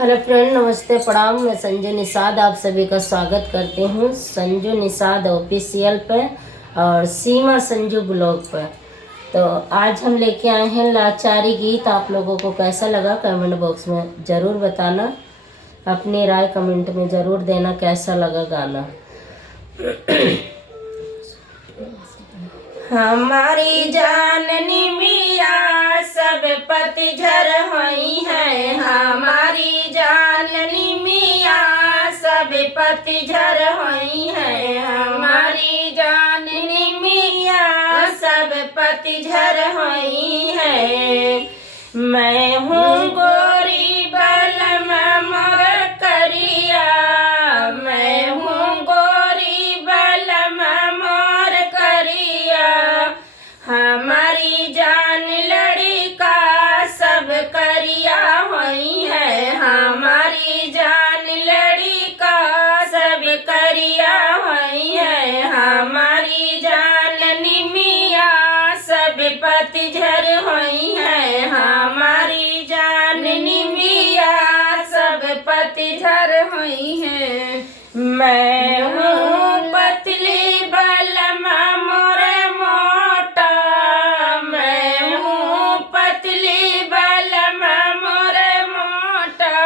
Hello friend, नमस्ते, प्रणाम। मैं संजू निषाद आप सभी का स्वागत करती हूँ संजू निषाद ऑफिशियल पे और सीमा संजू ब्लॉग पे। तो आज हम लेके आए हैं लाचारी गीत। आप लोगों को कैसा लगा कमेंट बॉक्स में ज़रूर बताना। अपनी राय कमेंट में ज़रूर देना कैसा लगा गाना। हमारी जाननी मिया सब पतझर हुई है, हमारी जाननी मिया सब पतझर हुई है, हमारी जाननी मिया सब पतझर हुई है। मैं हूँ गोरी बलम मोर करिया, मैं हूँ गोरी बलम मोर करिया, हमारी जान लड़का सब करिया हुई है, हमारी जान लड़का सब करिया हुई है, हमारी जान निमिया सब पतझर हुई है, हमारी जान निमिया सब पतझर हुई है। मैं हूँ पतली बलम मोर मोटा, मैं हूँ पतली बलम मोर मोटा,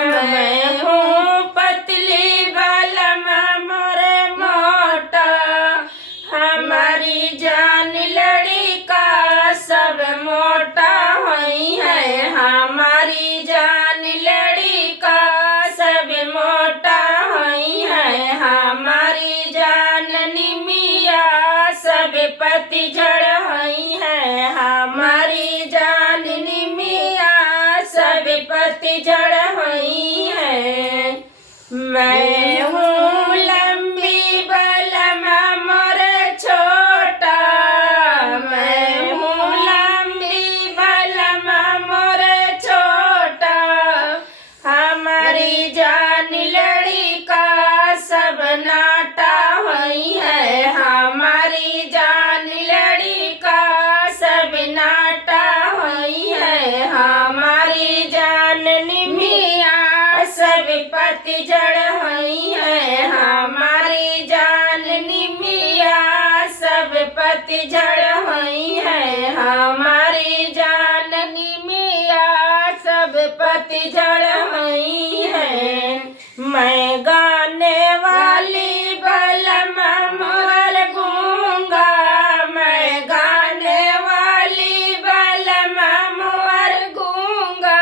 मैं हूँ पतली बलम मोर मोटा, हमारी जान लड़का सब मोटा हुई है, हमारी जान लड़का सब मोटा हुई है, हमारी जान निमिया सब पतझड़ हुई है, हमारी जान निमिया सब पतझड़ हुई है। मैं हूँ लंबी बलम मोर छोटा, मैं हूँ लंबी बलम मोर छोटा, हमारी जान लड़का सब नाटा हुई है, हमारी जान लड़का सब नाटा हुई है, हमारी जान निमिया सब पतझड़ हुई है, हमारी जान निमिया सब पतझड़ हुई है, हमारी जान निमिया सब पतझड़ हुई है। मैं गाने वाली बलम मोर गूंगा, मैं गाने वाली बलम मोर गूंगा,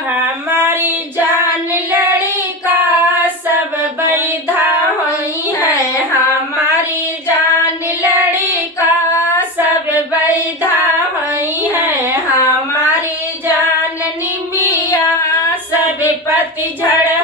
हमारी जान लड़का सब बैधा हुई है, हमारी जान लड़का सब बैधा हुई है, हमारी जान निमिया सब पतझड़